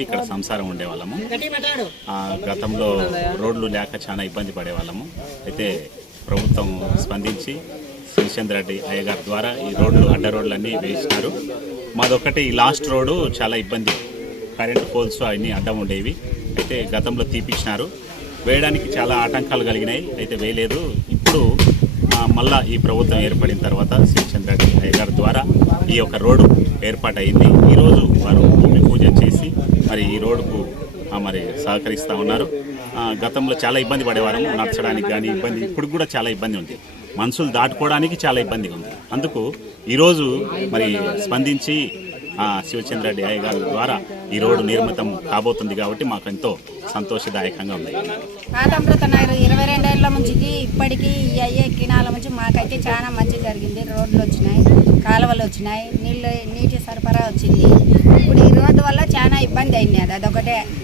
నుంచి ఇక్కడ సంసారం ఉండేవాళ్ళము. గతంలో రోడ్లు లేక చాలా ఇబ్బంది పడేవాళ్ళము. అయితే ప్రభుత్వం స్పందించి శ్రీచంద్ర రెడ్డి అయ్యగారి ద్వారా ఈ రోడ్లు అడ్డ రోడ్లన్నీ వేసినారు. మాదొకటి ఈ లాస్ట్ రోడ్డు చాలా ఇబ్బంది. కరెంట్ పోల్స్ అన్నీ అడ్డం ఉండేవి. అయితే గతంలో తీపిచ్చినారు. వేయడానికి చాలా ఆటంకాలు కలిగినాయి. అయితే వేయలేదు. ఇప్పుడు మళ్ళా ఈ ప్రభుత్వం ఏర్పడిన తర్వాత శ్రీచంద్ర రెడ్డి అయ్యగారి ద్వారా ఈ యొక్క రోడ్డు ఏర్పాటైంది ఈరోజు వారు భూమి పూజ చేసి మరి ఈ రోడ్డుకు మరి సహకరిస్తూ ఉన్నారు. గతంలో చాలా ఇబ్బంది పడేవారు నడచడానికి కానీ ఇబ్బంది ఇప్పుడు కూడా చాలా ఇబ్బంది ఉంది. మనుషులు దాటుకోవడానికి చాలా ఇబ్బందిగా ఉంది. అందుకు ఈరోజు మరి స్పందించి శివచంద్ర రెడ్డి అయ్య గారి ద్వారా ఈ రోడ్డు నిర్మితం కాబోతుంది కాబట్టి మాకు ఎంతో సంతోషదాయకంగా ఉంది. అమృత నాయుడు ఇరవై రెండేళ్ళ నుంచి ఇప్పటికీ ఈ అయ్యే కినాల నుంచి మాకైతే చాలా మంచి జరిగింది. రోడ్లు వచ్చినాయి కాలువలు వచ్చినాయి నీళ్ళు నీటి సరఫరా వచ్చింది ఇప్పుడు ఈ రోడ్డు వల్ల చాలా ఇబ్బంది అయింది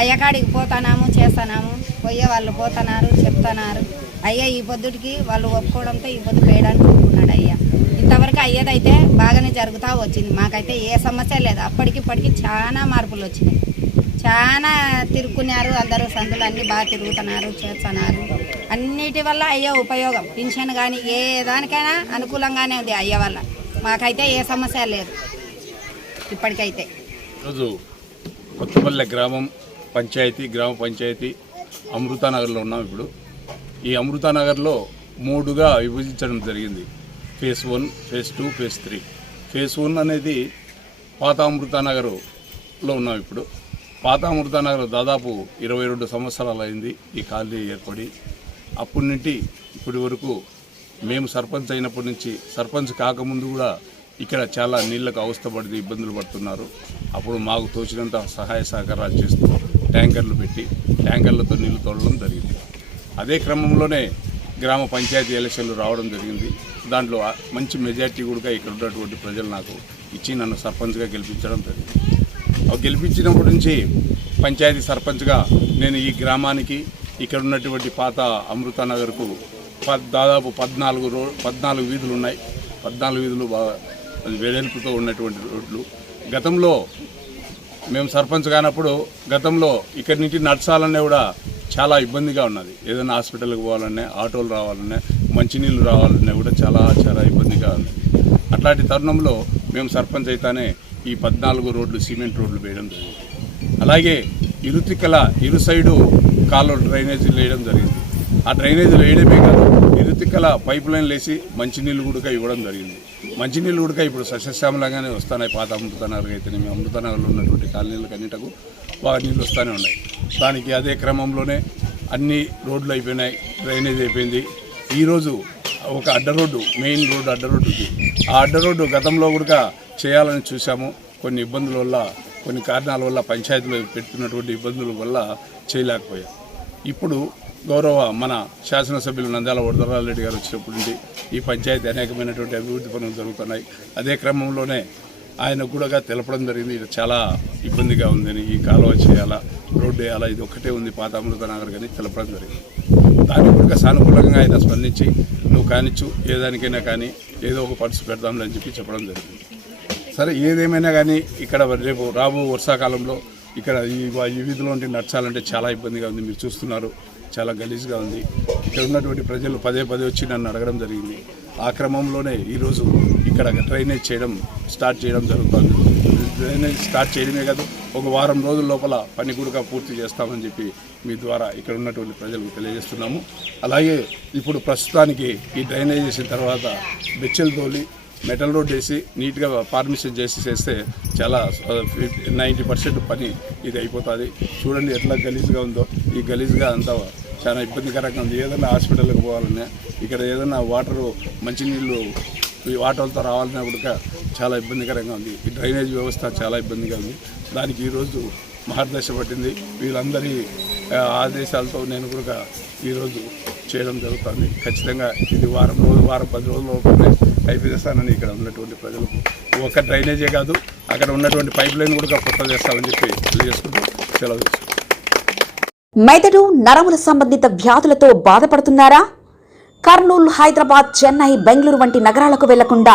అయ్యకాడికి పోతున్నాము చేస్తున్నాము పోయే వాళ్ళు పోతున్నారు చెప్తున్నారు. అయ్యా ఈ పొద్దుటికి వాళ్ళు ఒప్పుకోవడంతో ఈ పొద్దు వేయడానికి ఒప్పుకున్నాడు అయ్యా. ఇంతవరకు అయ్యేదైతే బాగానే జరుగుతూ వచ్చింది. మాకైతే ఏ సమస్య లేదు. అప్పటికి ఇప్పటికి చాలా మార్పులు వచ్చినాయి. చాలా తిరుక్కున్నారు. అందరూ సందులు అన్నీ బాగా తిరుగుతున్నారు చేస్తున్నారు. అన్నిటి వల్ల అయ్యే ఉపయోగం. పింఛన్ కానీ ఏ దానికైనా అనుకూలంగానే ఉంది అయ్యే వల్ల. మాకైతే ఏ సమస్య లేదు. ఇప్పటికైతే. కొత్తపల్లె గ్రామం పంచాయతీ గ్రామ పంచాయతీ అమృతానగర్లో ఉన్నాం ఇప్పుడు. ఈ అమృతానగర్లో మూడుగా విభజించడం జరిగింది. Phase one phase two phase three. Phase one అనేది పాత అమృతానగర్లో ఉన్నాం ఇప్పుడు. పాత అమృతానగర్ దాదాపు ఇరవై రెండు సంవత్సరాలు అయింది ఈ కాలనీ ఏర్పడి. అప్పటి నుండి ఇప్పటి వరకు మేము సర్పంచ్ అయినప్పటి నుంచి సర్పంచ్ కాకముందు కూడా ఇక్కడ చాలా నీళ్ళకు అవస్థపడి ఇబ్బందులు పడుతున్నారు. అప్పుడు మాకు తోచినంత సహాయ సహకారాలు చేస్తూ ట్యాంకర్లు పెట్టి ట్యాంకర్లతో నీళ్ళు తోడడం జరిగింది. అదే క్రమంలోనే గ్రామ పంచాయతీ ఎలక్షన్లు రావడం జరిగింది. దాంట్లో మంచి మెజార్టీ కూడా ఇక్కడ ఉన్నటువంటి ప్రజలు నాకు ఇచ్చి నన్ను సర్పంచ్గా గెలిపించడం జరిగింది. అవి గెలిపించినప్పటి నుంచి పంచాయతీ సర్పంచ్గా నేను ఈ గ్రామానికి ఇక్కడ ఉన్నటువంటి పాత అమృతానగర్కు పద్ దాదాపు పద్నాలుగు రో పద్నాలుగు వీధులు ఉన్నాయి. పద్నాలుగు వీధులు బాగా అది వెడల్పుతో ఉన్నటువంటి రోడ్లు. గతంలో మేము సర్పంచ్ కానప్పుడు గతంలో ఇక్కడి నుంచి నడచాలనే కూడా చాలా ఇబ్బందిగా ఉన్నది. ఏదైనా హాస్పిటల్కి పోవాలన్నా ఆటోలు రావాలన్నా మంచినీళ్ళు రావాలన్నా కూడా చాలా చాలా ఇబ్బందిగా ఉంది. అట్లాంటి తరుణంలో మేము సర్పంచ్ అయితేనే ఈ పద్నాలుగు రోడ్లు సిమెంట్ రోడ్లు వేయడం జరిగింది. అలాగే ఇరుతికల ఇరు సైడు కాలు డ్రైనేజీలు వేయడం జరిగింది. ఆ డ్రైనేజీలు వేయడమే కాదు ఇరుతికల పైప్ లైన్లు వేసి మంచినీళ్ళు కూడా ఇవ్వడం జరిగింది. మంచినీళ్ళు కూడా ఇప్పుడు సస్యశ్యామలంగానే వస్తున్నాయి. పాత అమృతనగర్ అయితేనేమి అమృతనగర్లో ఉన్నటువంటి కాలనీలకు అన్నిటకు బాగా నీళ్ళు వస్తూనే ఉన్నాయి. దానికి అదే క్రమంలోనే అన్ని రోడ్లు అయిపోయినాయి డ్రైనేజ్ అయిపోయింది. ఈరోజు ఒక అడ్డ రోడ్డు మెయిన్ రోడ్డు అడ్డ రోడ్డుకి. ఆ అడ్డ రోడ్డు గతంలో కూడా చేయాలని చూసాము కొన్ని ఇబ్బందుల వల్ల కొన్ని కారణాల వల్ల పంచాయతీలో పెట్టినటువంటి ఇబ్బందుల వల్ల చేయలేకపోయాం. ఇప్పుడు గౌరవ మన శాసనసభ్యులు నంద్యాల వరదరాజరెడ్డి గారు వచ్చినప్పటి నుండి ఈ పంచాయతీ అనేకమైనటువంటి అభివృద్ధి పనులు జరుగుతున్నాయి. అదే క్రమంలోనే ఆయన కూడా తెలపడం జరిగింది. ఇది చాలా ఇబ్బందిగా ఉందని ఈ కాలువ చేయాలా రోడ్డు వేయాలా ఇది ఒక్కటే ఉంది పాత అమృత నగర్ కానీ తెలపడం జరిగింది. దానికి కూడా సానుకూలంగా ఆయన స్పందించి నువ్వు కానిచ్చు ఏ దానికైనా కానీ ఏదో ఒక పరుసు పెడదాంలే అని చెప్పి చెప్పడం జరిగింది. సరే ఏదేమైనా కానీ ఇక్కడ రేపు రాబో వర్షాకాలంలో ఇక్కడ ఈ ఈ వీధిలో ఉంటే నడచాలంటే చాలా ఇబ్బందిగా ఉంది. మీరు చూస్తున్నారు. చాలా గలీజ్గా ఉంది. ఇక్కడ ఉన్నటువంటి ప్రజలు పదే పదే వచ్చి నన్ను అడగడం జరిగింది. ఆ క్రమంలోనే ఈరోజు ఇక్కడ డ్రైనేజ్ చేయడం స్టార్ట్ చేయడం జరుగుతుంది. డ్రైనేజ్ స్టార్ట్ చేయడమే కాదు ఒక వారం రోజుల లోపల పని కూడా పూర్తి చేస్తామని చెప్పి మీ ద్వారా ఇక్కడ ఉన్నటువంటి ప్రజలకు తెలియజేస్తున్నాము. అలాగే ఇప్పుడు ప్రస్తుతానికి ఈ డ్రైనేజ్ చేసిన తర్వాత బెచ్చలు తోలి మెటల్ రోడ్ వేసి నీట్గా పర్మిషన్ చేసి చేస్తే చాలా నైంటీ పర్సెంట్ పని ఇది అయిపోతుంది. చూడండి ఎట్లా గలీజ్గా ఉందో. ఈ గలీజ్గా అంతా చాలా ఇబ్బందికరంగా ఉంది. ఏదైనా హాస్పిటల్కి పోవాలన్నా ఇక్కడ ఏదైనా వాటరు మంచినీళ్ళు ఈ వాటర్తో రావాలన్నా కూడా చాలా ఇబ్బందికరంగా ఉంది. ఈ డ్రైనేజ్ వ్యవస్థ చాలా ఇబ్బందిగా ఉంది. దానికి ఈరోజు మార్గదర్శ పట్టింది వీళ్ళందరి ఆదేశాలతో నేను కూడా ఈరోజు చేయడం జరుగుతుంది. ఖచ్చితంగా ఇది వారం రోజులు వారం పది రోజుల లోపలనే అయిపోయేస్తానని ఇక్కడ ఉన్నటువంటి ప్రజలకు ఒక్క డ్రైనేజే కాదు అక్కడ ఉన్నటువంటి పైప్ లైన్ కూడా కొత్త చేస్తామని చెప్పి తెలియజేసుకుంటూ సెలవు మెదడు నరముల సంబంధిత వ్యాధులతో బాధపడుతున్నారా? కర్నూలు హైదరాబాద్ చెన్నై బెంగళూరు వంటి నగరాలకు వెళ్ళకుండా